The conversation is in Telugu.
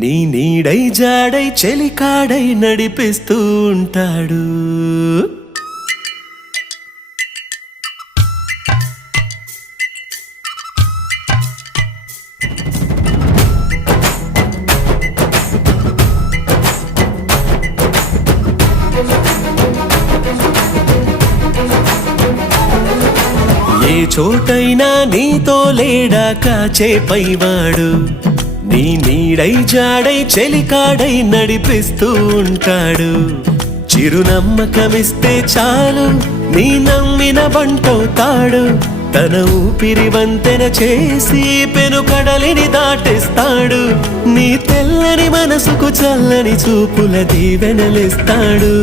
నీ నీడై జాడై చెలికాడై నడిపిస్తూ ఉంటాడు. ఏ చోటైనా నీతో లేడా కాచే పైవాడు, నీ నీడై జాడై చెలికాడై నడిపిస్తూ ఉంటాడు. చిరునమ్మకమిస్తే చాలు నీ నమ్మిన బంటవుతాడు. తన ఊపిరి వంతెన చేసి పెనుకడలిని దాటిస్తాడు. నీ తెల్లని మనసుకు చల్లని చూపుల దీవెనలిస్తాడు.